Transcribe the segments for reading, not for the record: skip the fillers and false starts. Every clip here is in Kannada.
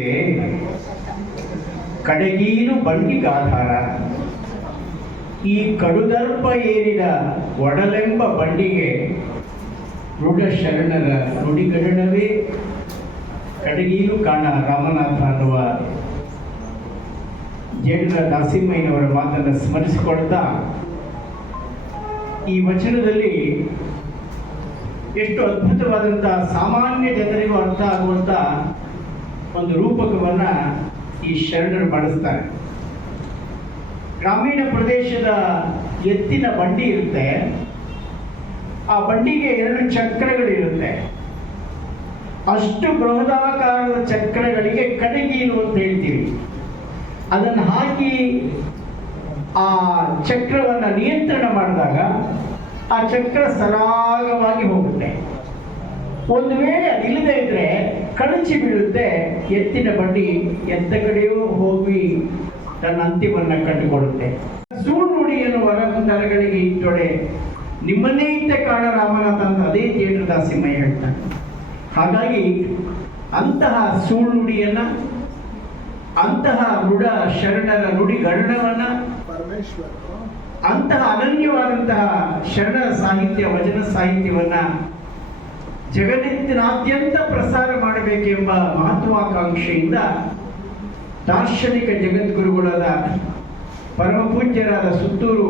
ಮುಂದೆ ಕಡೆಗೀನು ಬಂಡಿಗಾಧಾರ. ಈ ಕಡುದರ್ಪ ಏರಿದ ಒಡಲೆಂಬ ಬಂಡಿಗೆ ರೂಢ ಶರಣರ ನುಡಿಗಡಣವೇ ಕಡೆಗೀನು ಕಾಣ ರಾಮನಾಥ ಅನ್ನುವ ಜೇಡರ ದಾಸಿಮಯ್ಯನವರ ಮಾತನ್ನು ಸ್ಮರಿಸಿಕೊಳ್ತಾ, ಈ ವಚನದಲ್ಲಿ ಎಷ್ಟು ಅದ್ಭುತವಾದಂತಹ ಸಾಮಾನ್ಯ ಜನರಿಗೂ ಅರ್ಥ ಆಗುವಂತ ಒಂದು ರೂಪಕವನ್ನ ಈ ಶರಣರು ಬಳಸ್ತಾರೆ. ಗ್ರಾಮೀಣ ಪ್ರದೇಶದ ಎತ್ತಿನ ಬಂಡಿ ಇರುತ್ತೆ, ಆ ಬಂಡಿಗೆ 2 ಚಕ್ರಗಳಿರುತ್ತೆ. ಅಷ್ಟು ಬೃಹದಾಕಾರದ ಚಕ್ರಗಳಿಗೆ ಕಡೆಗೀನು ಅಂತ ಹೇಳ್ತೀವಿ. ಅದನ್ನು ಹಾಕಿ ಆ ಚಕ್ರವನ್ನು ನಿಯಂತ್ರಣ ಮಾಡಿದಾಗ ಆ ಚಕ್ರ ಸರಾಗವಾಗಿ ಹೋಗುತ್ತೆ. ಒಂದು ವೇಳೆ ಅದಿಲ್ಲದೆ ಇದ್ರೆ ಕಳಚಿ ಬೀಳುತ್ತೆ, ಎತ್ತಿನ ಬಂಡಿ ಎತ್ತ ಕಡೆಯೂ ಹೋಗಿ ತನ್ನ ಅಂತಿಮವನ್ನು ಕಂಡುಕೊಳ್ಳುತ್ತೆ. ಸುಳ್ಳುಡಿಯನ್ನು ಹೊರಗಳಿಗೆ ಇಟ್ಟೊಡೆ ನಿಮ್ಮನ್ನೇ ಇತ್ತ ಕಾಣ ರಾಮನಾಥ ಅಂತ ಅದೇ ಜೇಡರ ದಾಸಿಮಯ್ಯ ಹೇಳ್ತಾನೆ. ಹಾಗಾಗಿ ಅಂತಹ ಸುಳ್ಳುಡಿಯನ್ನ, ಅಂತಹ ರೂಢ ಶರಣರ ನುಡಿಗಡಣವನ್ನ, ಅಂತಹ ಅನನ್ಯವಾದಂತಹ ಶರಣರ ಸಾಹಿತ್ಯ, ವಚನ ಸಾಹಿತ್ಯವನ್ನ ಜಗತ್ತಿನಾದ್ಯಂತ ಪ್ರಸಾರ ಮಾಡಬೇಕೆಂಬ ಮಹತ್ವಾಕಾಂಕ್ಷೆಯಿಂದ ದಾರ್ಶನಿಕ ಜಗದ್ಗುರುಗಳಾದ ಪರಮ ಪೂಜ್ಯರಾದ ಸುತ್ತೂರು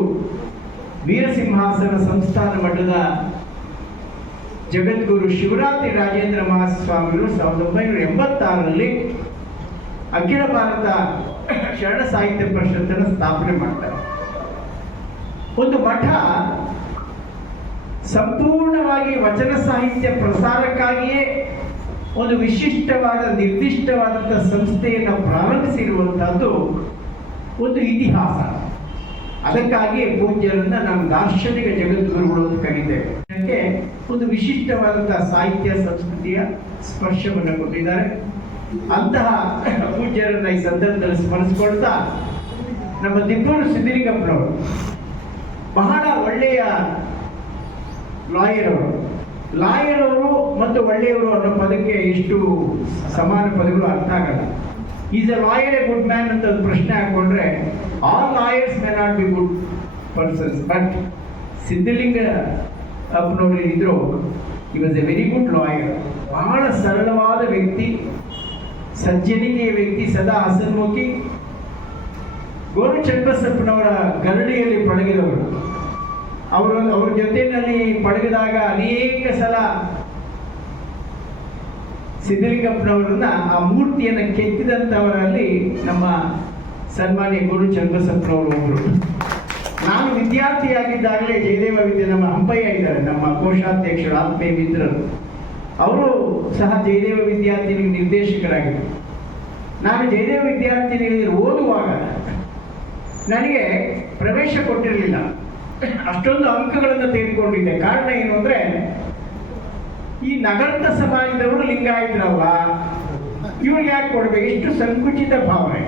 ವೀರಸಿಂಹಾಸನ ಸಂಸ್ಥಾನ ಮಠದ ಜಗದ್ಗುರು ಶಿವರಾತ್ರಿ ರಾಜೇಂದ್ರ ಮಹಾಸ್ವಾಮಿಗಳು 1986ರಲ್ಲಿ ಅಖಿಲ ಭಾರತ ಶರಣ ಸಾಹಿತ್ಯ ಪರಿಷತ್ತನ್ನು ಸ್ಥಾಪನೆ ಮಾಡ್ತಾರೆ. ಒಂದು ಮಠ ಸಂಪೂರ್ಣವಾಗಿ ವಚನ ಸಾಹಿತ್ಯ ಪ್ರಸಾರಕ್ಕಾಗಿಯೇ ಒಂದು ವಿಶಿಷ್ಟವಾದ ನಿರ್ದಿಷ್ಟವಾದಂಥ ಸಂಸ್ಥೆಯನ್ನು ಪ್ರಾರಂಭಿಸಿರುವಂತಹದ್ದು ಒಂದು ಇತಿಹಾಸ. ಅದಕ್ಕಾಗಿ ಪೂಜ್ಯರನ್ನ ನಾವು ದಾರ್ಶನಿಕ ಜಗದ್ಗುರುಗಳು ಅಂತ ಕರೀತೇವೆ. ಅದಕ್ಕೆ ಒಂದು ವಿಶಿಷ್ಟವಾದಂತಹ ಸಾಹಿತ್ಯ ಸಂಸ್ಕೃತಿಯ ಸ್ಪರ್ಶವನ್ನು ಕೊಟ್ಟಿದ್ದಾರೆ. ಅಂತಹ ಪೂಜ್ಯರನ್ನ ಈ ಸಂದರ್ಭದಲ್ಲಿ ಸ್ಮರಿಸಿಕೊಳ್ತಾ, ನಮ್ಮ ದಿಬ್ಬೂರು ಸಿದ್ದಲಿಂಗಪ್ಪನವರು ಬಹಳ ಒಳ್ಳೆಯ ಲಾಯರ್ ಅವರು ಮತ್ತು ಒಳ್ಳೆಯವರು ಅನ್ನೋ ಪದಕ್ಕೆ ಎಷ್ಟು ಸಮಾನ ಪದಗಳು ಅರ್ಥ ಆಗಲ್ಲ. Is a lawyer a good man ಅಂತ ಒಂದು ಪ್ರಶ್ನೆ ಹಾಕೊಂಡ್ರೆ all lawyers may not be good persons, but Siddalinga ಅಪ್ಪನವರು ಇದ್ರು he was a very good lawyer. ಬಹಳ ಸರಳವಾದ ವ್ಯಕ್ತಿ, ಸಜ್ಜನಿಕೆಯ ವ್ಯಕ್ತಿ, ಸದಾ ಹಸನ್ಮುಖಿ. ಗೋರು ಚನ್ನಬಸಪ್ಪನವರ ಗರಡಿಯಲ್ಲಿ ಪಳಗಿದವರು. ಅವ್ರ ಜೊತೆಯಲ್ಲಿ ಪಳಗಿದಾಗ ಅನೇಕ ಸಲ ಸಿದ್ದಲಿಂಗಪ್ಪನವರನ್ನ ಆ ಮೂರ್ತಿಯನ್ನು ಕೆತ್ತಿದಂಥವರಲ್ಲಿ ನಮ್ಮ ಸನ್ಮಾನ್ಯ ಗೋರು ಚನ್ನಬಸಪ್ಪನವರು ಒಬ್ಬರು. ನಾನು ವಿದ್ಯಾರ್ಥಿಯಾಗಿದ್ದಾಗಲೇ ಜಯದೇವ ವಿದ್ಯೆ, ನಮ್ಮ ಹಂಪಯ್ಯ ಇದ್ದಾರೆ, ನಮ್ಮ ಕೋಶಾಧ್ಯಕ್ಷರು, ಆತ್ಮೀಯ ಮಿತ್ರರು, ಅವರು ಸಹ ಜಯದೇವ ವಿದ್ಯಾರ್ಥಿನಿ ನಿರ್ದೇಶಕರಾಗಿದ್ದರು. ನಾನು ಜಯದೇವ ವಿದ್ಯಾರ್ಥಿನಿಯಲ್ಲಿ ಓದುವಾಗ ನನಗೆ ಪ್ರವೇಶ ಕೊಟ್ಟಿರಲಿಲ್ಲ. ಅಷ್ಟೊಂದು ಅಂಕಗಳನ್ನು ತೆಗೆದುಕೊಂಡಿದ್ದೆ. ಕಾರಣ ಏನು ಅಂದ್ರೆ, ಈ ನಗರದ ಸಮಾಜದವರು ಲಿಂಗಾಯತರಲ್ಲ, ಇವ್ರಿಗೆ ಯಾಕೆ ಕೊಡ್ಬೇಕು, ಎಷ್ಟು ಸಂಕುಚಿತ ಭಾವನೆ.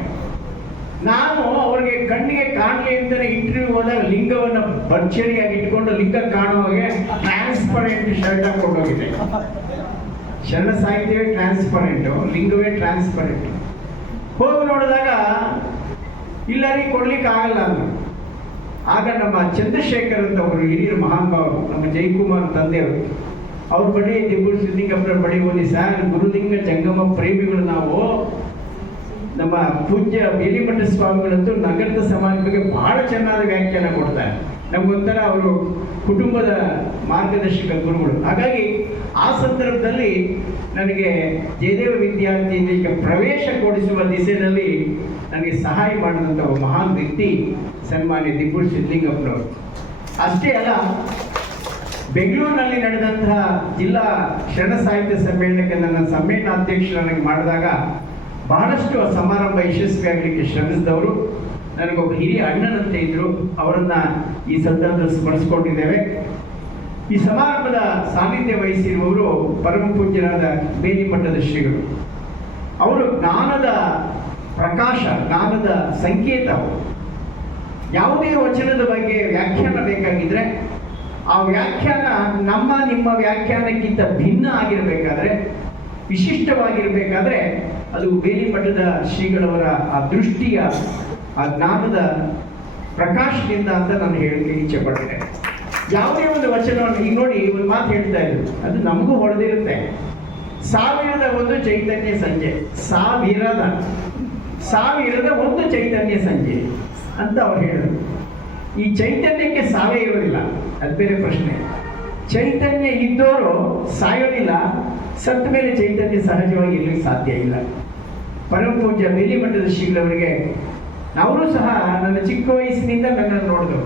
ನಾನು ಅವ್ರಿಗೆ ಕಣ್ಣಿಗೆ ಕಾಣಲಿ ಅಂತಾನೆ ಇಂಟರ್ವ್ಯೂ ಹೋದಾಗ ಲಿಂಗವನ್ನು ಭರ್ಜರಿಯಾಗಿ ಇಟ್ಕೊಂಡು ಲಿಂಗ ಕಾಣುವಾಗೆ ಟ್ರಾನ್ಸ್ಪರೆಂಟ್ ಶರ್ಟ್ ಹಾಕೊಂಡು ಹೋಗಿದೆ. ಶರಣ ಸಾಹಿತ್ಯವೇ ಟ್ರಾನ್ಸ್ಪರೆಂಟು, ಲಿಂಗವೇ ಟ್ರಾನ್ಸ್ಪರೆಂಟ್. ಹೋಗಿ ನೋಡಿದಾಗ ಇಲ್ಲರಿ ಕೊಡ್ಲಿಕ್ಕೆ ಆಗಲ್ಲ ಅಂದರು. ಆಗ ನಮ್ಮ ಚಂದ್ರಶೇಖರ್ ಅಂತ ಅವರು ಹಿರಿಯರು ಮಹಾನುಭಾವರು, ನಮ್ಮ ಜಯಕುಮಾರ್ ತಂದೆಯವರು, ಅವ್ರ ಬಳಿ ದಿಬ್ಬೂರು ಸಿದ್ದಲಿಂಗಪ್ಪನ ಬಳಿ ಹೋಗಿ, ಸರ್ ಗುರುಲಿಂಗ ಜಂಗಮ ಪ್ರೇಮಿಗಳು ನಾವು, ನಮ್ಮ ಪೂಜ್ಯ ಬೇಲಿಮಠ ಸ್ವಾಮಿಗಳಂತೂ ನಗರದ ಸಮಾಜ ಬಗ್ಗೆ ಬಹಳ ಚೆನ್ನಾದ ವ್ಯಾಖ್ಯಾನ ಕೊಡ್ತಾರೆ. ನಮಗೊಂಥರ ಅವರು ಕುಟುಂಬದ ಮಾರ್ಗದರ್ಶಕ ಗುರುಗಳು. ಹಾಗಾಗಿ ಆ ಸಂದರ್ಭದಲ್ಲಿ ನನಗೆ ಜಯದೇವ ವಿದ್ಯಾರ್ಥಿನಿಗೆ ಪ್ರವೇಶ ಕೊಡಿಸುವ ದಿಸೆಯಲ್ಲಿ ನನಗೆ ಸಹಾಯ ಮಾಡಿದಂಥ ಒಬ್ಬ ಮಹಾನ್ ವ್ಯಕ್ತಿ ಸನ್ಮಾನ್ಯ ದಿಬ್ಬೂರು ಸಿದ್ದಲಿಂಗಪ್ಪನವರು. ಅಷ್ಟೇ ಅಲ್ಲ, ಬೆಂಗಳೂರಿನಲ್ಲಿ ನಡೆದಂತಹ ಜಿಲ್ಲಾ ಶರಣ ಸಾಹಿತ್ಯ ಸಮ್ಮೇಳನಕ್ಕೆ ನನ್ನ ಸಮ್ಮೇಳನಾಧ್ಯಕ್ಷರನ್ನಾಗಿ ಮಾಡಿದಾಗ ಬಹಳಷ್ಟು ಸಮಾರಂಭ ಯಶಸ್ವಿಯಾಗಲಿಕ್ಕೆ ಶ್ರಮಿಸಿದವರು ನನಗೊಬ್ಬ ಹಿರಿಯ ಅಣ್ಣನಂತೆ ಇದ್ರು. ಅವರನ್ನ ಈ ಸಂದರ್ಭದಲ್ಲಿ ಸ್ಮರಿಸಿಕೊಂಡಿದ್ದೇವೆ. ಈ ಸಮಾರಂಭದ ಸಾನ್ನಿಧ್ಯ ವಹಿಸಿರುವವರು ಪರಮ ಪೂಜ್ಯರಾದ ಬೇಲಿಮಠದ ಶ್ರೀಗಳು. ಅವರು ಜ್ಞಾನದ ಪ್ರಕಾಶ, ಜ್ಞಾನದ ಸಂಕೇತ. ಯಾವುದೇ ವಚನದ ಬಗ್ಗೆ ವ್ಯಾಖ್ಯಾನ ಬೇಕಾಗಿದ್ರೆ ಆ ವ್ಯಾಖ್ಯಾನ ನಿಮ್ಮ ವ್ಯಾಖ್ಯಾನಕ್ಕಿಂತ ಭಿನ್ನ ಆಗಿರಬೇಕಾದ್ರೆ, ವಿಶಿಷ್ಟವಾಗಿರಬೇಕಾದ್ರೆ ಅದು ಬೇಲಿಮಠದ ಶ್ರೀಗಳವರ ಆ ದೃಷ್ಟಿಯ ಆ ಜ್ಞಾನದ ಪ್ರಕಾಶದಿಂದ ಅಂತ ನಾನು ಹೇಳಿಕೆ ಇಚ್ಛೆ ಪಡ್ತೇನೆ. ಯಾವುದೇ ಒಂದು ವಚನವನ್ನು ಈಗ ನೋಡಿ ಒಂದು ಮಾತು ಹೇಳ್ತಾ ಇದ್ರು, ಅದು ನಮಗೂ ಹೊಡೆದಿರುತ್ತೆ. ಸಾವಿರದ ಒಂದು ಚೈತನ್ಯ ಸಂಜೆ, ಸಾವಿರದ ಒಂದು ಚೈತನ್ಯ ಸಂಜೆ ಅಂತ ಅವ್ರು ಹೇಳಿದ್ರು. ಈ ಚೈತನ್ಯಕ್ಕೆ ಸಾವೇ ಇರೋದಿಲ್ಲ, ಅದು ಬೇರೆ ಪ್ರಶ್ನೆ. ಚೈತನ್ಯ ಇದ್ದವರು ಸಾಯೋದಿಲ್ಲ, ಸತ್ತ ಮೇಲೆ ಚೈತನ್ಯ ಸಹಜವಾಗಿ ಇರಲಿಕ್ಕೆ ಸಾಧ್ಯ ಇಲ್ಲ. ಪರಮ ಪೂಜ್ಯ ಬೇಲಿಮಠದ ಶ್ರೀಗಳವರಿಗೆ ಅವರು ಸಹ ನನ್ನ ಚಿಕ್ಕ ವಯಸ್ಸಿನಿಂದ ನನ್ನನ್ನು ನೋಡಿದ್ರು.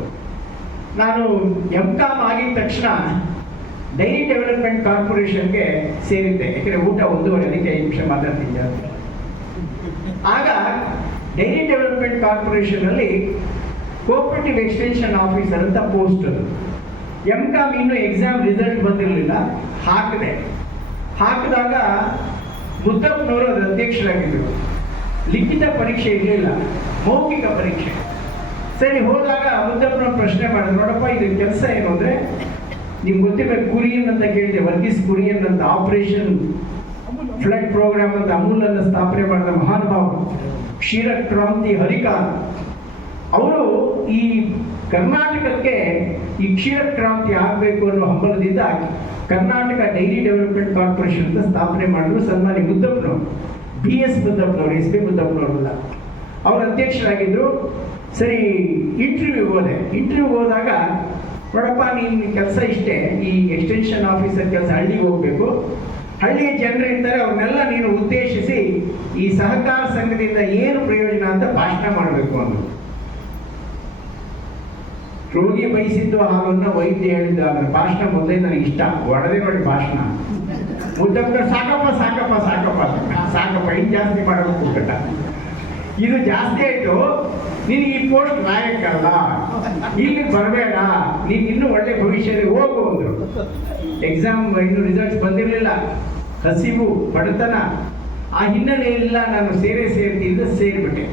ನಾನು MCOM ಆಗಿದ ತಕ್ಷಣ ಡೈರಿ ಡೆವಲಪ್ಮೆಂಟ್ ಕಾರ್ಪೊರೇಷನ್ಗೆ ಸೇರಿದ್ದೆ. ಯಾಕೆಂದರೆ ಊಟ 1:30, ಅದಕ್ಕೆ 5 ನಿಮಿಷ ಮಾತಾಡ್ತಿದ್ದೆ. ಆಗ ಡೈರಿ ಡೆವಲಪ್ಮೆಂಟ್ ಕಾರ್ಪೊರೇಷನಲ್ಲಿ ಕೋಆಪರೇಟಿವ್ ಎಕ್ಸ್ಟೆನ್ಷನ್ ಆಫೀಸರ್ ಅಂತ ಪೋಸ್ಟ್ ಅದು. MCOM ಇನ್ನೂ ಎಕ್ಸಾಮ್ ರಿಸಲ್ಟ್ ಬಂದಿರಲಿಲ್ಲ, ಹಾಕಿದಾಗ ಮುದ್ದಪ್ಪನವರು ಅದರ ಅಧ್ಯಕ್ಷರಾಗಿದ್ದರು. ಲಿಖಿತ ಪರೀಕ್ಷೆ ಇರಲಿಲ್ಲ, ಮೌಖಿಕ ಪರೀಕ್ಷೆ. ಸರಿ, ಹೋದಾಗ ಮುದ್ದಪ್ಪನವ್ರು ಪ್ರಶ್ನೆ ಮಾಡಿದ್ರು, ನೋಡಪ್ಪ ಇದು ಕೆಲಸ ಏನು ಅಂದರೆ ನಿಮ್ಗೆ ಗೊತ್ತಿರಬೇಕು, ಕುರಿಯನ್ ಅಂತ ಕೇಳಿದೆ, ವರ್ಗೀಸ್ ಕುರಿಯನ್ ಅಂತ ಆಪರೇಷನ್ ಫ್ಲಡ್ ಪ್ರೋಗ್ರಾಮ್ ಅಂತ ಅಮೂಲನ್ನು ಸ್ಥಾಪನೆ ಮಾಡಿದ ಮಹಾನುಭಾವ ಕ್ಷೀರ ಕ್ರಾಂತಿ ಹರಿಕಾರ್ ಅವರು ಈ ಕರ್ನಾಟಕಕ್ಕೆ ಈ ಕ್ಷೀರ ಕ್ರಾಂತಿ ಆಗಬೇಕು ಅನ್ನೋ ಹಂಬಲದಿಂದ ಕರ್ನಾಟಕ ಡೈರಿ ಡೆವಲಪ್ಮೆಂಟ್ ಕಾರ್ಪೊರೇಷನ್ ಅಂತ ಸ್ಥಾಪನೆ ಮಾಡಿದ್ರು. ಸನ್ಮಾನ್ಯ ಮುದ್ದಪ್ಪನವರು, BS ಮುದ್ದಪ್ಪನವರು, SP ಮುದ್ದಪ್ಪನವರಲ್ಲ, ಅವರು ಅಧ್ಯಕ್ಷರಾಗಿದ್ದರು. ಸರಿ, ಇಂಟರ್ವ್ಯೂಗೆ ಹೋದಾಗ ನೋಡಪ್ಪ ನಿನ್ನ ಕೆಲಸ ಇಷ್ಟೇ, ಈ ಎಕ್ಸ್ಟೆನ್ಷನ್ ಆಫೀಸರ್ ಕೆಲಸ, ಹಳ್ಳಿಗೆ ಹೋಗಬೇಕು, ಹಳ್ಳಿಯ ಜನರು ಇರ್ತಾರೆ, ಅವ್ರನ್ನೆಲ್ಲ ನೀನು ಉದ್ದೇಶಿಸಿ ಈ ಸಹಕಾರ ಸಂಘದಿಂದ ಏನು ಪ್ರಯೋಜನ ಅಂತ ಭಾಷಣ ಮಾಡಬೇಕು ಅಂದರು. ರೋಗಿ ಬಯಸಿದ್ದು ಹಾಗನ್ನ ವೈದ್ಯ ಹೇಳಿದ್ದು ಅದರ ಭಾಷಣ ಮೊದಲೇ ನನಗೆ ಇಷ್ಟ, ಒಡದೆ ನೋಡಿ ಭಾಷಣ. ಮುದ್ದಪ್ಪನ ಸಾಕಪ್ಪ ಇನ್ನು ಜಾಸ್ತಿ ಮಾಡಬೇಕು ಕಟ್ಟ, ಇದು ಜಾಸ್ತಿ ಆಯಿತು, ನಿನಗೆ ಈ ಪೋಸ್ಟ್ ಲಾಯಕ್ಕಲ್ಲ, ಇಲ್ಲಿ ಬರಬೇಡ, ನೀನು ಇನ್ನೂ ಒಳ್ಳೆ ಭವಿಷ್ಯದಲ್ಲಿ ಹೋಗು ಅಂದರು. ಎಕ್ಸಾಮ್ ಇನ್ನೂ ರಿಸಲ್ಟ್ಸ್ ಬಂದಿರಲಿಲ್ಲ, ಹಸಿವು, ಬಡತನ, ಆ ಹಿನ್ನೆಲೆಯೆಲ್ಲ ನಾನು ಸೇರಿಬಿಟ್ಟೆ.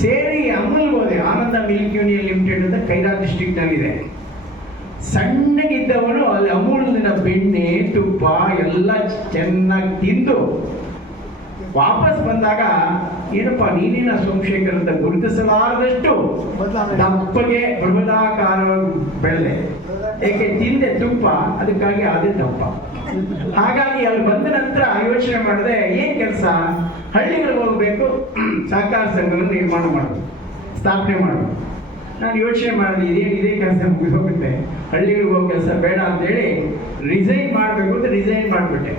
ಸೇರಿ ಅಮೂಲ್ಗೆ ಹೋದೆ. ಆನಂದ ಮಿಲ್ಕ್ ಯೂನಿಯನ್ ಲಿಮಿಟೆಡ್ ಅಂತ ಕೈರಾ ಡಿಸ್ಟ್ರಿಕ್ಟ್ನಲ್ಲಿದೆ. ಸಣ್ಣಗಿದ್ದವನು ಅಲ್ಲಿ ಅಮೂಲ್ನ ಬೆಣ್ಣೆ ತುಪ್ಪ ಎಲ್ಲ ಚೆನ್ನಾಗಿ ತಿಂದು ವಾಪಸ್ ಬಂದಾಗ, ಏನಪ್ಪ ನೀನೇನ ಸೋಮಶೇಖರ್ ಅಂತ ಗುರುತಿಸಲಾರದಷ್ಟು ದಪ್ಪಗೆ ಬೃಹದಾಕಾರ ಬೆಳೆದೆ. ಏಕೆ ತಿಂದೆ ತುಪ್ಪ, ಅದಕ್ಕಾಗಿ ಅದೇ ದಪ್ಪ. ಹಾಗಾಗಿ ಅಲ್ಲಿ ಬಂದ ನಂತರ ಯೋಚನೆ ಮಾಡಿದೆ, ಏನ್ ಕೆಲಸ, ಹಳ್ಳಿಗಳಿಗೆ ಹೋಗ್ಬೇಕು, ಸಹಕಾರ ಸಂಘವನ್ನು ಸ್ಥಾಪನೆ ಮಾಡೋದು. ನಾನು ಯೋಚನೆ ಮಾಡಿದೆ, ಇದೇ ಕೆಲಸ ಮುಗಿದೋಗುತ್ತೆ, ಹಳ್ಳಿಗಳಿಗೆ ಹೋಗೋ ಕೆಲಸ ಬೇಡ ಅಂತೇಳಿ ರಿಸೈನ್ ಮಾಡಬೇಕು ಅಂತ ರಿಸೈನ್ ಮಾಡಿಬಿಟ್ಟೆ.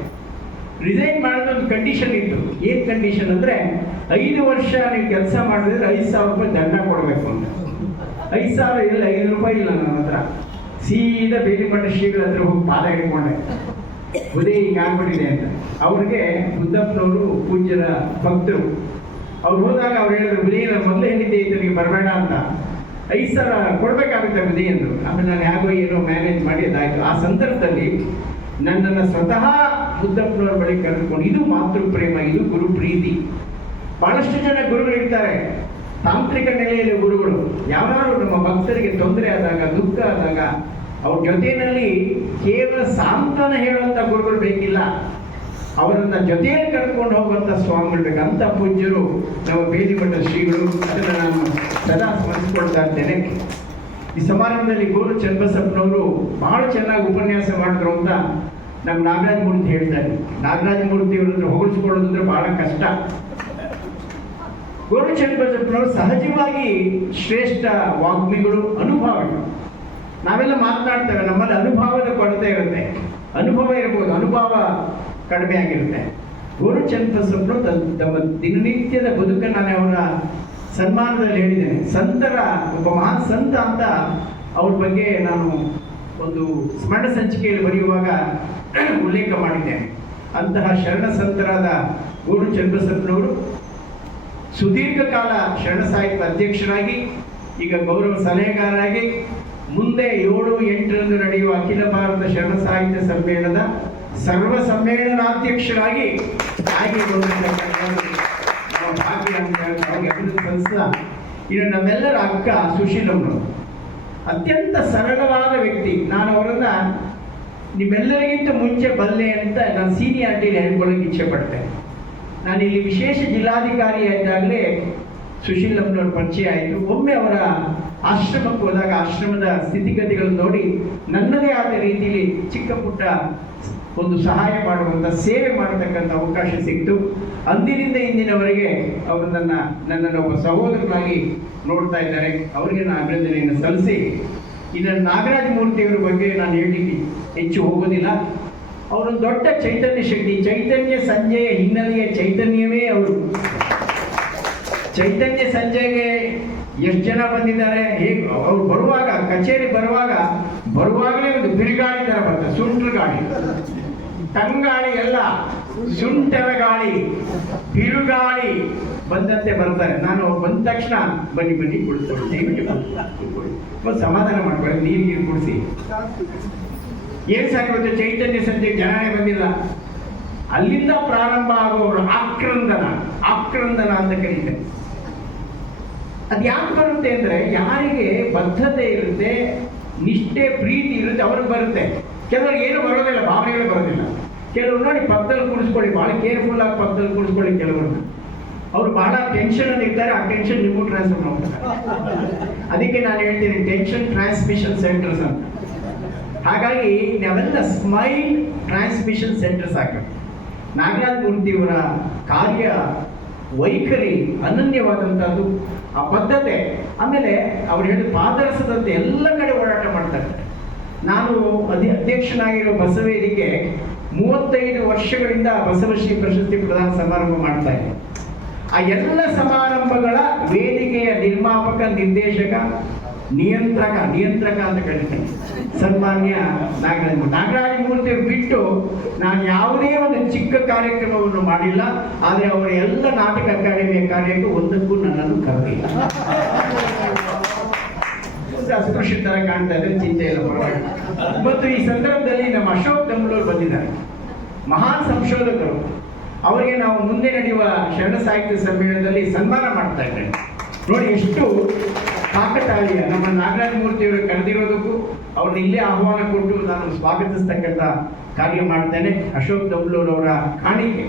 ರಿಸೈನ್ ಮಾಡೋದೊಂದು ಕಂಡೀಷನ್ ಇತ್ತು. ಏನು ಕಂಡೀಷನ್ ಅಂದರೆ 5 ವರ್ಷ ನೀವು ಕೆಲಸ ಮಾಡಿದ್ರೆ 5,000 ರೂಪಾಯಿ ದಂಡ ಕೊಡಬೇಕು ಅಂತ. 5,000 ಇಲ್ಲ, 5 ರೂಪಾಯಿ ಇಲ್ಲ ನನ್ನ ಹತ್ರ. ಸೀದಾ ಬೇಲಿಮಠ ಶ್ರೀಗಳ ಹತ್ರ ಹೋಗಿ ಪಾದ ಹಿಡ್ಕೊಂಡೆ, ಉದಯ ಹಿಂಗೆ ಆಗ್ಬಿಟ್ಟಿದೆ ಅಂತ. ಅವ್ರಿಗೆ ಮುದ್ದಪ್ಪನವರು ಪೂಜ್ಯರ ಭಕ್ತರು. ಅವ್ರು ಹೋದಾಗ ಅವ್ರು ಹೇಳಿದ್ರು, ಉದಯ ನಾನು ಮೊದಲೇ ಹೇಳಿದ್ದೆ ನಿಮಗೆ ಬರಬೇಡ ಅಂತ, 5,000 ಕೊಡಬೇಕಾಗುತ್ತೆ ಉದಯ ಅಂದರು. ಆಮೇಲೆ ನಾನು ಹೇಗೋ ಏನೋ ಮ್ಯಾನೇಜ್ ಮಾಡಿ ಅದಾಯಿತು. ಆ ಸಂದರ್ಭದಲ್ಲಿ ನನ್ನನ್ನು ಸ್ವತಃ ಮುದ್ದಪ್ಪನವ್ರ ಬಳಿ ಕರೆದುಕೊಂಡು, ಇದು ಮಾತೃ ಪ್ರೇಮ, ಇದು ಗುರು ಪ್ರೀತಿ. ಬಹಳಷ್ಟು ಜನ ಗುರುಗಳಿರ್ತಾರೆ, ತಾಂತ್ರಿಕ ನೆಲೆಯಲ್ಲಿ ಗುರುಗಳು. ಯಾರು ನಮ್ಮ ಭಕ್ತರಿಗೆ ತೊಂದರೆ ಆದಾಗ, ದುಃಖ ಆದಾಗ ಅವ್ರ ಜೊತೆಯಲ್ಲಿ ಕೇವಲ ಸಾಂತ್ವನ ಹೇಳುವಂಥ ಗುರುಗಳು ಬೇಕಿಲ್ಲ, ಅವರನ್ನ ಜೊತೆಯಲ್ಲಿ ಕರೆದುಕೊಂಡು ಹೋಗುವಂಥ ಸ್ವಾಮಿಗಳು ಬೇಕು. ಅಂತ ಪೂಜ್ಯರು ನಮ್ಮ ಬೇಲಿಮಠ ಶ್ರೀಗಳು. ಅದನ್ನು ನಾನು ಸದಾ ಸ್ಮರಿಸಿಕೊಳ್ತಾ ಇದ್ದೇನೆ. ಈ ಸಮಾರಂಭದಲ್ಲಿ ಗೋರು ಚನ್ನಬಸಪ್ಪನವರು ಬಹಳ ಚೆನ್ನಾಗಿ ಉಪನ್ಯಾಸ ಮಾಡಿದ್ರು ಅಂತ ನಮ್ಮ ನಾಗರಾಜ ಮೂರ್ತಿ ಹೇಳ್ತಾರೆ. ನಾಗರಾಜ ಮೂರ್ತಿ ಅವರನ್ನು ಹೊಗಳಿಸ್ಕೊಳ್ಳೋದಂದ್ರೆ ಬಹಳ ಕಷ್ಟ. ಗೋರು ಚನ್ನಬಸಪ್ಪನವರು ಸಹಜವಾಗಿ ಶ್ರೇಷ್ಠ ವಾಗ್ಮಿಗಳು, ಅನುಭವಿಗಳು. ನಾವೆಲ್ಲ ಮಾತನಾಡ್ತೇವೆ, ನಮ್ಮಲ್ಲಿ ಅನುಭವದ ಕೊರತೆ ಇರುತ್ತೆ, ಅನುಭವ ಇರ್ಬೋದು, ಅನುಭವ ಕಡಿಮೆ ಆಗಿರುತ್ತೆ. ಗೋರು ಚನ್ನಬಸಪ್ಪನವರು ತಮ್ಮ ದಿನನಿತ್ಯದ ಬದುಕನ್ನು ನಾನು ಅವರ ಸನ್ಮಾನದಲ್ಲಿ ಹೇಳಿದ್ದೇನೆ. ಸಂತರ ಒಬ್ಬ ಮಹಾನ್ ಸಂತ ಅಂತ ಅವ್ರ ಬಗ್ಗೆ ನಾನು ಒಂದು ಸ್ಮರಣ ಸಂಚಿಕೆಯಲ್ಲಿ ಬರೆಯುವಾಗ ಉಲ್ಲೇಖ ಮಾಡಿದ್ದೇನೆ. ಅಂತಹ ಶರಣ ಸಂತರಾದ ಗೋರು ಚನ್ನಬಸಪ್ಪನವರು ಸುದೀರ್ಘ ಕಾಲ ಶರಣ ಸಾಹಿತ್ಯ ಅಧ್ಯಕ್ಷರಾಗಿ, ಈಗ ಗೌರವ ಸಲಹೆಗಾರರಾಗಿ, ಮುಂದೆ 7-8ರಂದು ನಡೆಯುವ ಅಖಿಲ ಭಾರತ ಶರಣ ಸಾಹಿತ್ಯ ಸಮ್ಮೇಳನದ ಸರ್ವ ಸಮ್ಮೇಳನಾಧ್ಯಕ್ಷರಾಗಿ ಭಾಗ್ಯ ಅಂತ ಅವ್ರಿಗೆ ಅಭಿನಂದಿಸ್ತಾ, ಇನ್ನು ನಮ್ಮೆಲ್ಲರ ಅಕ್ಕ ಸುಶೀಲಮ್ಮನವರು ಅತ್ಯಂತ ಸರಳವಾದ ವ್ಯಕ್ತಿ. ನಾನು ಅವರನ್ನ ನಿಮ್ಮೆಲ್ಲರಿಗಿಂತ ಮುಂಚೆ ಬಲ್ಲೆ ಅಂತ ನಾನು ಸೀನಿಯಾರಿಟಿಯಲ್ಲಿ ಹೇಳ್ಕೊಳ್ಳೋಕೆ ಇಚ್ಛೆ ಪಡ್ತೇನೆ. ನಾನಿಲ್ಲಿ ವಿಶೇಷ ಜಿಲ್ಲಾಧಿಕಾರಿಯಾಗಿದ್ದಾಗಲೇ ಸುಶೀಲಮ್ಮನವ್ರ ಪರಿಚಯ ಆಯಿತು. ಒಮ್ಮೆ ಅವರ ಆಶ್ರಮಕ್ಕೆ ಹೋದಾಗ ಆಶ್ರಮದ ಸ್ಥಿತಿಗತಿಗಳನ್ನು ನೋಡಿ ನನ್ನದೇ ಆದ ರೀತಿಯಲ್ಲಿ ಚಿಕ್ಕ ಪುಟ್ಟ ಒಂದು ಸಹಾಯ ಮಾಡುವಂಥ ಸೇವೆ ಮಾಡತಕ್ಕಂಥ ಅವಕಾಶ ಸಿಕ್ತು. ಅಂದಿನಿಂದ ಇಂದಿನವರೆಗೆ ಅವರು ನನ್ನನ್ನು ಒಬ್ಬ ಸಹೋದರನಾಗಿ ನೋಡ್ತಾ ಇದ್ದಾರೆ. ಅವರಿಗೆ ನಾನು ಅಭಿನಂದನೆಯನ್ನು ಸಲ್ಲಿಸಿ, ಇನ್ನು ನಾಗರಾಜ ಮೂರ್ತಿಯವರ ಬಗ್ಗೆ ನಾನು ಹೇಳಲಿಕ್ಕೆ ಹೆಚ್ಚು ಹೋಗೋದಿಲ್ಲ. ಅವರೊಂದು ದೊಡ್ಡ ಚೈತನ್ಯ ಶಕ್ತಿ, ಚೈತನ್ಯ ಸಂಜೆಯ ಹಿನ್ನೆಲೆಯ ಚೈತನ್ಯವೇ ಅವರು. ಚೈತನ್ಯ ಸಂಜೆಗೆ ಎಷ್ಟು ಜನ ಬಂದಿದ್ದಾರೆ, ಹೇಗೆ ಅವ್ರು ಬರುವಾಗ ಕಚೇರಿ ಬರುವಾಗಲೇ ಒಂದು ಬಿರುಗಾಳಿ ಥರ ಬರ್ತದೆ, ಸುಂಟ್ರ ಗಾಳಿ, ತಂಗಾಳಿ ಎಲ್ಲ, ಸುಂಟರ ಗಾಳಿ, ಬಿರುಗಾಳಿ ಬಂದಂತೆ ಬರ್ತಾರೆ. ನಾನು ಬಂದ ತಕ್ಷಣ ಬನ್ನಿ ಕುಳಿತುಕೊಳ್ಳಿ, ಒಂದು ಸಮಾಧಾನ ಮಾಡ್ಕೊಳ್ಳಿ, ನೀರು ಕುಡಿಸಿ. ಏನ್ ಸಾಕು ಇವತ್ತು ಚೈತನ್ಯ ಸಂಜೆ ಜನನೇ ಬಂದಿಲ್ಲ. ಅಲ್ಲಿಂದ ಪ್ರಾರಂಭ ಆಗುವವರು ಆಕ್ರಂದನ ಅಂತ ಕರೀತಾರೆ. ಅದು ಯಾಕೆ ಬರುತ್ತೆ ಅಂದ್ರೆ, ಯಾರಿಗೆ ಬದ್ಧತೆ ಇರುತ್ತೆ, ನಿಷ್ಠೆ ಪ್ರೀತಿ ಇರುತ್ತೆ ಅವ್ರಿಗೆ ಬರುತ್ತೆ. ಕೆಲವರಿಗೆ ಏನು ಬರೋದಿಲ್ಲ, ಭಾವನೆಗಳು ಬರೋದಿಲ್ಲ. ಕೆಲವರು ನೋಡಿ ಪಕ್ಕದಲ್ಲಿ ಕೂಡಿಸ್ಕೊಳ್ಳಿ, ಭಾಳ ಕೇರ್ಫುಲ್ ಆಗಿ ಪಕ್ಕದಲ್ಲಿ ಕೂಡಿಸ್ಕೊಳ್ಳಿ. ಕೆಲವ್ರನ್ನ ಅವ್ರು ಬಹಳ ಟೆನ್ಷನ್ ಅಲ್ಲಿ ಇರ್ತಾರೆ, ಆ ಟೆನ್ಷನ್ ನಿಮಗೂ ಟ್ರಾನ್ಸ್ಫರ್ ಮಾಡ್ತಾರೆ. ಅದಕ್ಕೆ ನಾನು ಹೇಳ್ತೀನಿ ಟೆನ್ಷನ್ ಟ್ರಾನ್ಸ್ಮಿಷನ್ ಸೆಂಟರ್ಸ್ ಅಂತ. ಹಾಗಾಗಿ ನಾವೆಲ್ಲ ಸ್ಮೈಲ್ ಟ್ರಾನ್ಸ್ಮಿಷನ್ ಸೆಂಟರ್ಸ್ ಆಗಬೇಕು. ನಾಗರಾಜ ಮೂರ್ತಿಯವರ ಕಾರ್ಯ ವೈಖರಿ ಅನನ್ಯವಾದಂಥದ್ದು, ಆ ಪದ್ಧತೆ. ಆಮೇಲೆ ಅವ್ರು ಹೇಳಿದ ಪಾದರಸದಂತೆ ಎಲ್ಲ ಕಡೆ ಓಡಾಟ ಮಾಡ್ತಾರೆ. ನಾನು ಅಧ್ಯಕ್ಷನಾಗಿರೋ ಬಸವೇದಿಕೆ 35 ವರ್ಷಗಳಿಂದ ಬಸವಶ್ರೀ ಪ್ರಶಸ್ತಿ ಪ್ರದಾನ ಸಮಾರಂಭ ಮಾಡ್ತಾ ಇದ್ದೆ. ಆ ಎಲ್ಲ ಸಮಾರಂಭಗಳ ವೇದಿಕೆಯ ನಿರ್ಮಾಪಕ, ನಿರ್ದೇಶಕ, ನಿಯಂತ್ರಕ ಅಂತ ಕರೀತೀನಿ ಸನ್ಮಾನ್ಯ ನಾಗರಾಜ ಮೂರ್ತಿಯವರು ಬಿಟ್ಟು ನಾನು ಯಾವುದೇ ಒಂದು ಚಿಕ್ಕ ಕಾರ್ಯಕ್ರಮವನ್ನು ಮಾಡಿಲ್ಲ. ಆದರೆ ಅವರ ಎಲ್ಲ ನಾಟಕ ಅಕಾಡೆಮಿಯ ಕಾರ್ಯಕ್ಕೂ ಒಂದಕ್ಕೂ ನನ್ನನ್ನು ಕರೆದಿಲ್ಲ. ಅಸ್ಪೃಶ್ಯತರ ಕಾಣ್ತಾ ಇದ್ರೆ ಚಿಂತೆ ಇಲ್ಲ, ಪರವಾಗಿಲ್ಲ. ಮತ್ತು ಈ ಸಂದರ್ಭದಲ್ಲಿ ನಮ್ಮ ಅಶೋಕ್ ದಮ್ಲೂರ್ ಬಂದಿದ್ದಾರೆ, ಮಹಾನ್ ಸಂಶೋಧಕರು. ಅವರಿಗೆ ನಾವು ಮುಂದೆ ನಡೆಯುವ ಶರಣ ಸಾಹಿತ್ಯ ಸಮ್ಮೇಳನದಲ್ಲಿ ಸನ್ಮಾನ ಮಾಡ್ತಾ ಇದ್ದೇವೆ. ನೋಡಿ ಎಷ್ಟು ಕಾಕತಾಳೀಯ. ನಮ್ಮ ನಾಗರಾಜ ಮೂರ್ತಿಯವರು ಕರೆದಿರೋದಕ್ಕೂ ಅವ್ರನ್ನ ಇಲ್ಲೇ ಆಹ್ವಾನ ಕೊಟ್ಟು ನಾನು ಸ್ವಾಗತಿಸ್ತಕ್ಕಂಥ ಕಾರ್ಯ ಮಾಡ್ತೇನೆ. ಅಶೋಕ್ ದಮ್ಲೂರ್ ಅವರ ಕಾಣಿಕೆ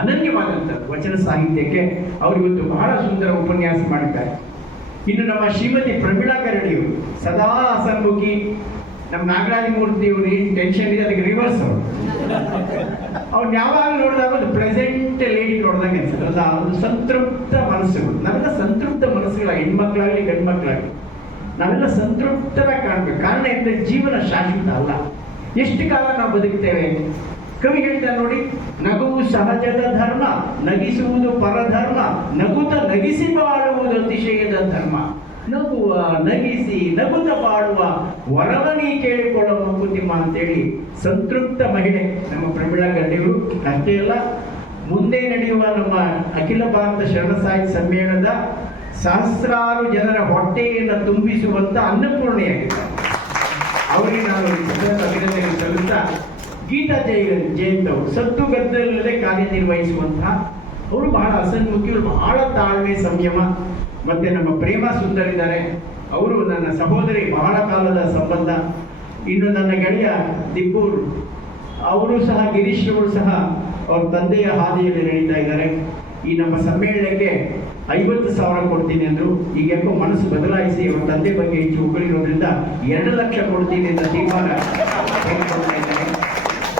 ಅನನ್ಯವಾದಂಥದ್ದು ವಚನ ಸಾಹಿತ್ಯಕ್ಕೆ. ಅವರು ಇವತ್ತು ಬಹಳ ಸುಂದರ ಉಪನ್ಯಾಸ ಮಾಡಿದ್ದಾರೆ. ಇನ್ನು ನಮ್ಮ ಶ್ರೀಮತಿ ಪ್ರಮೀಳಾ ಕರಡಿಯವರು ಸದಾ ಹಸನ್ಮುಖಿ. ನಮ್ಮ ನಾಗರಾಜ ಮೂರ್ತಿಯವರು ಏನು ಟೆನ್ಷನ್ ಇದೆ ಅದಕ್ಕೆ ರಿವರ್ಸ್ ಅವರು. ಅವ್ರು ಯಾವಾಗ ನೋಡಿದಾಗ ಒಂದು ಪ್ರೆಸೆಂಟ್ ಲೇಡಿ ನೋಡಿದಾಗ ಅನ್ಸುತ್ತೆ, ಒಂದು ಸಂತೃಪ್ತ ಮನಸ್ಸುಗಳು. ನಾವೆಲ್ಲ ಸಂತೃಪ್ತ ಮನಸ್ಸುಗಳ, ಹೆಣ್ಮಕ್ಳಾಗಲಿ ಗಂಡು ಮಕ್ಕಳಾಗಲಿ ನಾವೆಲ್ಲ ಸಂತೃಪ್ತರಾಗಿ ಕಾಣಬೇಕು. ಕಾರಣ ಎಂದರೆ ಜೀವನ ಶಾಶ್ವತ ಅಲ್ಲ. ಎಷ್ಟು ಕಾಲ ನಾವು ಬದುಕ್ತೇವೆ? ಕವಿ ಹೇಳ್ತಾರೆ ನೋಡಿ, ನಗುವು ಸಹಜದ ಧರ್ಮ, ನಗಿಸುವುದು ಪರಧರ್ಮ, ನಗುತ್ತ ನಗಿಸಿ ಬಾಳುವುದು ಅತಿಶಯದ ಧರ್ಮ. ನಗುವ ನಗಿಸಿ ನಗುತ್ತ ಬಾಳುವ ವರವನಿ ಕೇಳಿಕೊಳ್ಳೋ ಮಂಕುತಿಮ್ಮ ಅಂತೇಳಿ ಸಂತೃಪ್ತ ಮಹಿಳೆ ನಮ್ಮ ಪ್ರಮೀಳಾ ಗಂಡಿಯವರು. ಅಷ್ಟೇ ಅಲ್ಲ, ಮುಂದೆ ನಡೆಯುವ ನಮ್ಮ ಅಖಿಲ ಭಾರತ ಶರಣ ಸಾಹಿತ್ಯ ಸಮ್ಮೇಳನದ ಸಹಸ್ರಾರು ಜನರ ಹೊಟ್ಟೆಯನ್ನು ತುಂಬಿಸುವಂತ ಅನ್ನಪೂರ್ಣೆಯಾಗಿದ್ದಾರೆ. ಅವರಿಗೆ ನಾನು ಅಭಿನಂದನೆ ಸಲ್ಲಿಸ್ತಾ, ಗೀತಾ ಜಯಂತ್ ಅವರು ಸತ್ತು ಗದ್ದಲ್ಲದೆ ಕಾರ್ಯನಿರ್ವಹಿಸುವಂತಹ ಅವರು ಬಹಳ ಹಸನ್ಮುಖಿಗಳು, ಬಹಳ ತಾಳ್ಮೆ, ಸಂಯಮ. ಮತ್ತೆ ನಮ್ಮ ಪ್ರೇಮ ಸುಂದರ್ ಇದ್ದಾರೆ, ಅವರು ನನ್ನ ಸಹೋದರಿ, ಬಹಳ ಕಾಲದ ಸಂಬಂಧ. ಇನ್ನು ನನ್ನ ಗೆಳೆಯ ದಿಪ್ಪೂರ್ ಅವರು ಸಹ, ಗಿರೀಶ್ ಅವರು ಸಹ ಅವ್ರ ತಂದೆಯ ಹಾದಿಯಲ್ಲಿ ನಡೀತಾ ಇದ್ದಾರೆ. ಈ ನಮ್ಮ ಸಮ್ಮೇಳನಕ್ಕೆ 50,000 ಕೊಡ್ತೀನಿ ಅಂದರು. ಈಗ ಯಾಕೋ ಮನಸ್ಸು ಬದಲಾಯಿಸಿ ಅವ್ರ ತಂದೆ ಬಗ್ಗೆ ಹೆಚ್ಚು ಉಗುಳಿರೋದ್ರಿಂದ 2 ಲಕ್ಷ ಕೊಡ್ತೀನಿ ಅಂತ ತೀರ್ಮಾನ ತೆಗೆದುಕೊಳ್ತಾ ಇದ್ದಾರೆ.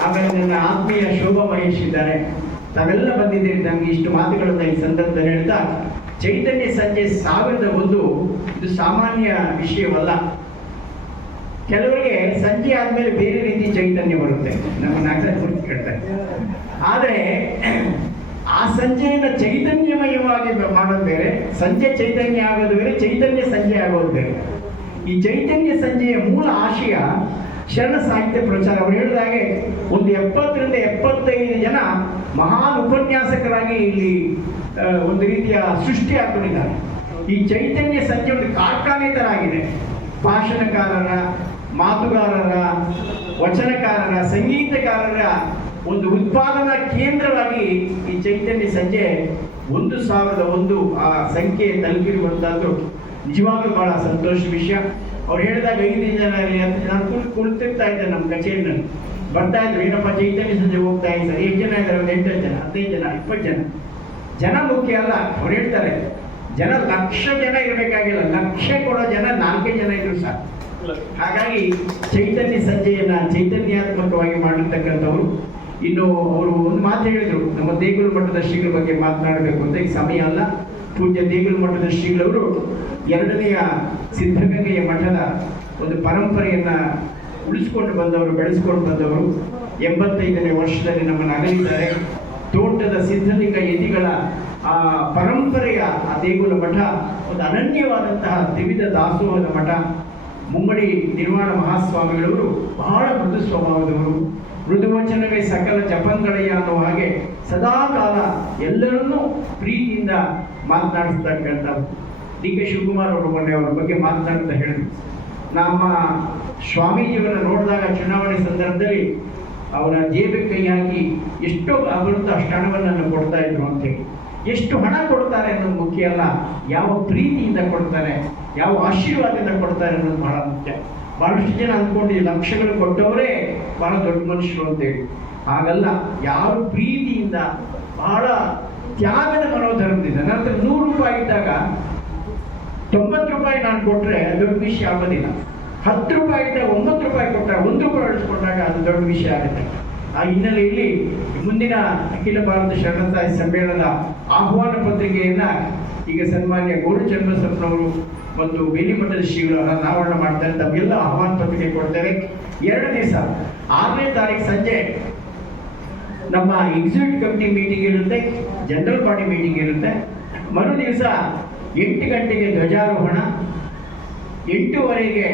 ಆಮೇಲೆ ನನ್ನ ಆತ್ಮೀಯ ಶೋಭಾ ಮಹೇಶ್ ಇದ್ದಾರೆ. ತಾವೆಲ್ಲ ಬಂದಿದ್ದೀರಿ. ನಮಗೆ ಇಷ್ಟು ಮಾತುಗಳನ್ನು ಈ ಸಂದರ್ಭದಲ್ಲಿ ಹೇಳ್ತಾ, ಚೈತನ್ಯ ಸಂಜೆ 1001 ಇದು ಸಾಮಾನ್ಯ ವಿಷಯವಲ್ಲ. ಕೆಲವರಿಗೆ ಸಂಜೆ ಆದ್ಮೇಲೆ ಬೇರೆ ರೀತಿ ಚೈತನ್ಯ ಬರುತ್ತೆ, ನಮ್ಮ ನಾಗರಾಜ ಮೂರ್ತಿ ಹೇಳ್ತಾರೆ. ಆದರೆ ಆ ಸಂಜೆಯನ್ನು ಚೈತನ್ಯಮಯವಾಗಿ ಮಾಡೋದು ಬೇರೆ, ಸಂಜೆ ಚೈತನ್ಯ ಆಗೋದು ಬೇರೆ, ಚೈತನ್ಯ ಸಂಜೆ ಆಗೋದು ಬೇರೆ. ಈ ಚೈತನ್ಯ ಸಂಜೆಯ ಮೂಲ ಆಶಯ ಶರಣ ಸಾಹಿತ್ಯ ಪ್ರಚಾರ. ಅವರು ಹೇಳಿದಾಗೆ ಒಂದು 70 ರಿಂದ 75 ಜನ ಮಹಾನ್ ಉಪನ್ಯಾಸಕರಾಗಿ ಇಲ್ಲಿ ಒಂದು ರೀತಿಯ ಸೃಷ್ಟಿ ಹಾಕೊಂಡಿದ್ದಾರೆ. ಈ ಚೈತನ್ಯ ಸಂಜೆ ಒಂದು ಕಾರ್ಖಾನೆ ತರ ಆಗಿದೆ. ಭಾಷಣಕಾರರ, ಮಾತುಗಾರರ, ವಚನಕಾರರ, ಸಂಗೀತಕಾರರ ಒಂದು ಉತ್ಪಾದನಾ ಕೇಂದ್ರವಾಗಿ ಈ ಚೈತನ್ಯ ಸಂಜೆ 1001 ಆ ಸಂಖ್ಯೆ ತಲುಪಿರುವಂತಹದ್ದು ನಿಜವಾಗ್ಲೂ ಬಹಳ ಸಂತೋಷ ವಿಷಯ. ಅವ್ರು ಹೇಳಿದಾಗ 5 ಜನ ನಾನು ಕುಳಿತಿರ್ತಾ ಇದ್ದೆ ನಮ್ಮ ಕಚೇರಿನಲ್ಲಿ. ಬರ್ತಾ ಇದ್ರು, ಏನಪ್ಪ ಚೈತನ್ಯ ಸಂಜೆ ಹೋಗ್ತಾ ಇದ್ದಾರೆ, ಎಷ್ಟು ಜನ ಇದ್ದಾರೆ? ಒಂದು 8 ಜನ, 15 ಜನ, 20 ಜನ. ಜನ ಮುಖ್ಯ ಅಲ್ಲ. ಅವ್ರು ಹೇಳ್ತಾರೆ ಜನ ಲಕ್ಷ ಜನ ಇರಬೇಕಾಗಿಲ್ಲ, ಲಕ್ಷ ಕೊಡೋ ಜನ 4 ಜನ ಇದ್ರು ಸಾಕು. ಹಾಗಾಗಿ ಚೈತನ್ಯ ಸಂಜೆಯನ್ನ ಚೈತನ್ಯಾತ್ಮಕವಾಗಿ ಮಾಡಿರ್ತಕ್ಕಂಥವ್ರು. ಇನ್ನು ಅವರು ಒಂದು ಮಾತು ಹೇಳಿದ್ರು, ನಮ್ಮ ದೇಗುಲ ಮಠದ ಶ್ರೀಗಳ ಬಗ್ಗೆ ಮಾತನಾಡಬೇಕು ಅಂತ. ಈಗ ಸಮಯ ಅಲ್ಲ. ಪೂಜ್ಯ ದೇಗುಲ ಮಠದ ಶ್ರೀಗಳವರು 2ನೆಯ ಸಿದ್ಧಗಂಗೆಯ ಮಠದ ಒಂದು ಪರಂಪರೆಯನ್ನ ಉಳಿಸ್ಕೊಂಡು ಬಂದವರು, ಬೆಳೆಸ್ಕೊಂಡು ಬಂದವರು. 85ನೇ ವರ್ಷದಲ್ಲಿ ನಮ್ಮನ್ನು ಅಗಲಿದ್ದಾರೆ. ತೋಟದ ಸಿದ್ಧಲಿಂಗ ಯತಿಗಳ ಆ ಪರಂಪರೆಯ ಆ ದೇಗುಲ ಮಠ ಒಂದು ಅನನ್ಯವಾದಂತಹ ತ್ರಿವಿಧ ದಾಸೋಹದ ಮಠ. ಮುಮ್ಮಡಿ ನಿರ್ವಾಣ ಮಹಾಸ್ವಾಮಿಗಳವರು ಬಹಳ ಮೃದು ಸ್ವಭಾವದವರು. ಮೃದುವಚನವೇ ಸಕಲ ಜಪಂಗಳಯ್ಯ ಅನ್ನೋ ಹಾಗೆ ಸದಾ ಕಾಲ ಎಲ್ಲರನ್ನೂ ಪ್ರೀತಿಯಿಂದ ಮಾತನಾಡಿಸ್ತಕ್ಕಂಥವ್ರು. ಡಿ ಕೆ ಶಿವಕುಮಾರ್ ಅವರು ಮೊನ್ನೆ ಅವರ ಬಗ್ಗೆ ಮಾತನಾಡ್ತಾ ಹೇಳಿದ್ರು, ನಮ್ಮ ಸ್ವಾಮೀಜಿಯವರನ್ನು ನೋಡಿದಾಗ ಚುನಾವಣೆ ಸಂದರ್ಭದಲ್ಲಿ ಅವರ ಜೇಬಿಗೆ ಕೈ ಹಾಕಿ ಎಷ್ಟೋ ಬರುತ್ತೋ ಅಷ್ಟು ಹಣವನ್ನು ಕೊಡ್ತಾ ಇದ್ರು ಅಂತೇಳಿ. ಎಷ್ಟು ಹಣ ಕೊಡ್ತಾರೆ ಅನ್ನೋದು ಮುಖ್ಯ ಅಲ್ಲ, ಯಾವ ಪ್ರೀತಿಯಿಂದ ಕೊಡ್ತಾರೆ, ಯಾವ ಆಶೀರ್ವಾದದಿಂದ ಕೊಡ್ತಾರೆ ಅನ್ನೋದು ಬಹಳ ಮುಖ್ಯ. ಬಹಳಷ್ಟು ಜನ ಅಂದ್ಕೊಂಡು ಲಕ್ಷಗಳು ಕೊಟ್ಟವರೇ ಬಹಳ ದೊಡ್ಡ ಮನುಷ್ಯರು ಅಂತೇಳಿ. ಹಾಗಲ್ಲ, ಯಾರು ಪ್ರೀತಿಯಿಂದ ಬಹಳ ತ್ಯಾಗದ ಮನೋಧರ್ಮದಿಂದ. ನನ್ನ ಹತ್ರ 100 ರೂಪಾಯಿ ಇದ್ದಾಗ 90 ರೂಪಾಯಿ ನಾನು ಕೊಟ್ಟರೆ ದೊಡ್ಡ ವಿಷಯ ಆಗೋದಿಲ್ಲ. 10 ರೂಪಾಯಿ ಇದ್ದಾಗ 9 ರೂಪಾಯಿ ಕೊಟ್ಟರೆ 1 ರೂಪಾಯಿ ಉಳಿಸ್ಕೊಂಡಾಗ ಅದು ದೊಡ್ಡ ವಿಷಯ ಆಗುತ್ತೆ. ಆ ಹಿನ್ನೆಲೆಯಲ್ಲಿ ಮುಂದಿನ ಅಖಿಲ ಭಾರತ ಶರಣ ಸಾಹಿತ್ಯ ಸಮ್ಮೇಳನದ ಆಹ್ವಾನ ಪತ್ರಿಕೆಯನ್ನ ಈಗ ಸನ್ಮಾನ್ಯ ಗೋರು ಚನ್ನಬಸಪ್ಪನವರು ಮತ್ತು ಬೇಲಿಮಠದ ಶ್ರೀಗಳು ಅನಾವರಣ ಮಾಡ್ತಾರೆ. ತಮಗೆಲ್ಲ ಆಹ್ವಾನ ಪತ್ರಿಕೆ ಕೊಡ್ತೇವೆ. 2 ದಿವಸ 6ನೇ ತಾರೀಕು ಸಂಜೆ ನಮ್ಮ ಎಕ್ಸಿಕ್ಯೂಟಿವ್ ಕಮಿಟಿ ಮೀಟಿಂಗ್ ಇರುತ್ತೆ, ಜನರಲ್ ಬಾಡಿ ಮೀಟಿಂಗ್ ಇರುತ್ತೆ. ಮರು ದಿವಸ 8 ಗಂಟೆಗೆ ಧ್ವಜಾರೋಹಣ, 8:15ಗೆ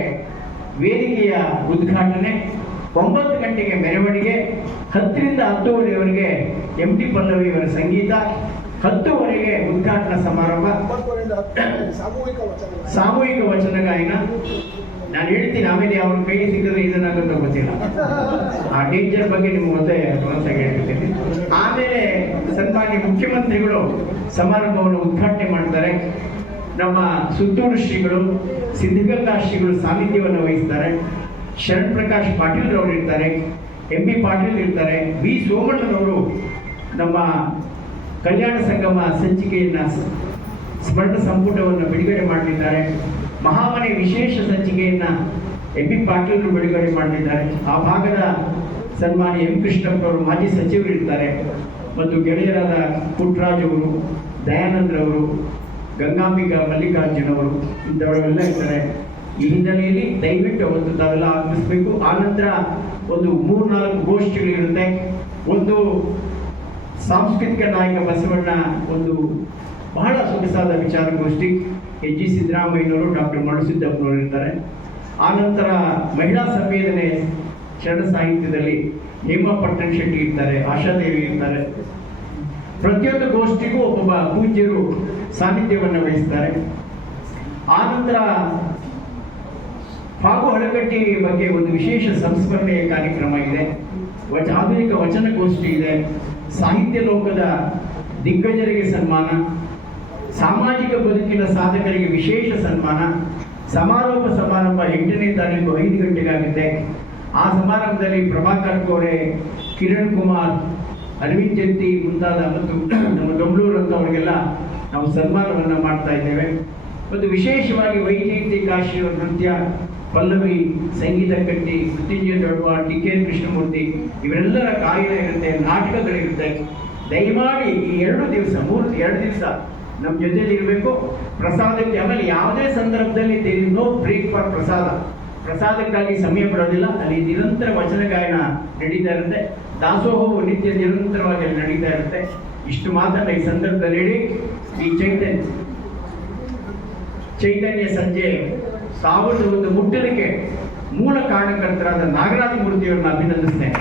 ವೇದಿಕೆಯ ಉದ್ಘಾಟನೆ, 9 ಗಂಟೆಗೆ ಮೆರವಣಿಗೆ, 10ರಿಂದ 10:30ವರೆಗೆ MT ಪಲ್ಲವಿಯವರ ಸಂಗೀತ, 10:00ವರೆಗೆ ಉದ್ಘಾಟನಾ ಸಮಾರಂಭ, ಸಾಮೂಹಿಕ ವಚನ ಗಾಯನ. ನಾನು ಹೇಳ್ತೀನಿ, ಆಮೇಲೆ ಅವ್ರ ಕೈ ಸಿಕ್ಕಿದ್ರೆ ಇದನ್ನಾಗಂತ ಗೊತ್ತಿಲ್ಲ. ಆ ಡೇಂಜರ್ ಬಗ್ಗೆ ನಿಮ್ಗೆ ಮತ್ತೆ ಅಡ್ವಾನ್ಸ್ ಆಗಿ ಹೇಳ್ತೀನಿ. ಆಮೇಲೆ ಸನ್ಮಾನ್ಯ ಮುಖ್ಯಮಂತ್ರಿಗಳು ಸಮಾರಂಭವನ್ನು ಉದ್ಘಾಟನೆ ಮಾಡ್ತಾರೆ. ನಮ್ಮ ಸುತ್ತೂರು ಶ್ರೀಗಳು, ಸಿದ್ಧಗಂಗಾ ಶ್ರೀಗಳು ಸಾನ್ನಿಧ್ಯವನ್ನು ವಹಿಸ್ತಾರೆ. ಶರಣ್ ಪ್ರಕಾಶ್ ಪಾಟೀಲ್ ರವರು ಇರ್ತಾರೆ, MB ಪಾಟೀಲ್ ಇರ್ತಾರೆ, B ಸೋಮಣ್ಣನವರು ನಮ್ಮ ಕಲ್ಯಾಣ ಸಂಗಮ ಸಂಚಿಕೆಯನ್ನ ಸ್ಮರಣ ಸಂಪುಟವನ್ನು ಬಿಡುಗಡೆ ಮಾಡಲಿದ್ದಾರೆ. ಮಹಾಮನೆ ವಿಶೇಷ ಸಂಚಿಕೆಯನ್ನ MB ಪಾಟೀಲರು ಬಿಡುಗಡೆ ಮಾಡಲಿದ್ದಾರೆ. ಆ ಭಾಗದ ಸನ್ಮಾನ್ಯ M ಕೃಷ್ಣಪ್ಪ ಅವರು ಮಾಜಿ ಸಚಿವರು ಇರ್ತಾರೆ, ಮತ್ತು ಗೆಳೆಯರಾದ ಪುಟ್ಟರಾಜ್ ಅವರು, ದಯಾನಂದ್ರವರು, ಗಂಗಾಂಬಿಕಾ ಮಲ್ಲಿಕಾರ್ಜುನ್ ಅವರು, ಇಂಥವರೆಲ್ಲ ಇರ್ತಾರೆ. ಈ ಹಿನ್ನೆಲೆಯಲ್ಲಿ ದಯವಿಟ್ಟು ಅವತ್ತು ತಾವೆಲ್ಲ ಆಗಮಿಸಬೇಕು. ಆನಂತರ ಒಂದು 3-4 ಗೋಷ್ಠಿಗಳಿರುತ್ತೆ. ಒಂದು ಸಾಂಸ್ಕೃತಿಕ ನಾಯಕ ಬಸವಣ್ಣ ಒಂದು ಬಹಳ ಸೊಗಸಾದ ವಿಚಾರಗೋಷ್ಠಿ, HG ಸಿದ್ದರಾಮಯ್ಯನವರು, ಡಾಕ್ಟರ್ ಮಳುಸಿದ್ದಪ್ಪನವರು ಇರ್ತಾರೆ. ಆನಂತರ ಮಹಿಳಾ ಸಂವೇದನೆ ಶರಣ ಸಾಹಿತ್ಯದಲ್ಲಿ ಹೇಮಾ ಪಟ್ಟಣ ಶೆಟ್ಟಿ ಇರ್ತಾರೆ, ಆಶಾದೇವಿ ಇರ್ತಾರೆ. ಪ್ರತಿಯೊಂದು ಗೋಷ್ಠಿಗೂ ಒಬ್ಬೊಬ್ಬ ಪೂಜ್ಯರು ಸಾನ್ನಿಧ್ಯವನ್ನು ವಹಿಸ್ತಾರೆ. ಆನಂತರ ಫಾಗು ಹಳಕಟ್ಟಿ ಬಗ್ಗೆ ಒಂದು ವಿಶೇಷ ಸಂಸ್ಮರಣೆಯ ಕಾರ್ಯಕ್ರಮ ಇದೆ. ಆಧುನಿಕ ವಚನಗೋಷ್ಠಿ ಇದೆ. ಸಾಹಿತ್ಯ ಲೋಕದ ದಿಗ್ಗಜರಿಗೆ ಸನ್ಮಾನ, ಸಾಮಾಜಿಕ ಬದುಕಿನ ಸಾಧಕರಿಗೆ ವಿಶೇಷ ಸನ್ಮಾನ. ಸಮಾರೋಪ ಸಮಾರಂಭ 8ನೇ ತಾರೀಕು 5 ಗಂಟೆಗಾಗುತ್ತೆ. ಆ ಸಮಾರಂಭದಲ್ಲಿ ಪ್ರಭಾಕರ್ ಕೋರೆ, ಕಿರಣ್ ಕುಮಾರ್, ಅರವಿಂದ್ ಜತ್ತಿ ಮುಂತಾದ ಮತ್ತು ನಮ್ಮ ಡೊಂಬ್ಳೂರು ಅಂತವರಿಗೆಲ್ಲ ನಾವು ಸನ್ಮಾನವನ್ನು ಮಾಡ್ತಾ ಇದ್ದೇವೆ. ಮತ್ತು ವಿಶೇಷವಾಗಿ ವೈಜಯಂತಿ ಕಾಶಿಯವರ ನೃತ್ಯ, ಪಲ್ಲವಿ, ಸಂಗೀತ ಕಟ್ಟಿ, ಮೃತ್ಯುಂಜಯ ದೊಡ್ಡವಾಡ್, DK ಕೃಷ್ಣಮೂರ್ತಿ ಇವರೆಲ್ಲರ ಕಾರ್ಯ ಇರುತ್ತೆ, ನಾಟಕಗಳಿರುತ್ತೆ. ದಯಮಾಡಿ ಈ 2 ದಿವಸ 2 ದಿವಸ ನಮ್ಮ ಜೊತೆಲಿ ಇರಬೇಕು. ಪ್ರಸಾದಕ್ಕೆ ಆಮೇಲೆ ಯಾವುದೇ ಸಂದರ್ಭದಲ್ಲಿ there is no break for ಪ್ರಸಾದಕ್ಕಾಗಿ ಸಮಯ ಬಿಡೋದಿಲ್ಲ. ಅಲ್ಲಿ ನಿರಂತರ ವಚನ ಗಾಯನ ನಡೀತಾ ಇರುತ್ತೆ. ದಾಸೋಹವು ನಿತ್ಯ ನಿರಂತರವಾಗಿ ಅಲ್ಲಿ ನಡೀತಾ ಇರುತ್ತೆ. ಇಷ್ಟು ಮಾತನ್ನ ಈ ಸಂದರ್ಭದಲ್ಲಿ ಹೇಳಿ, ಈ ಚೈತನ್ಯ ಸಂಜೆ 1001 ಮುಟ್ಟಲಿಕ್ಕೆ ಮೂಲ ಕಾರಣಕರ್ತರಾದ ನಾಗರಾಜ ಮೂರ್ತಿಯವರನ್ನ ಅಭಿನಂದಿಸ್ತೇನೆ.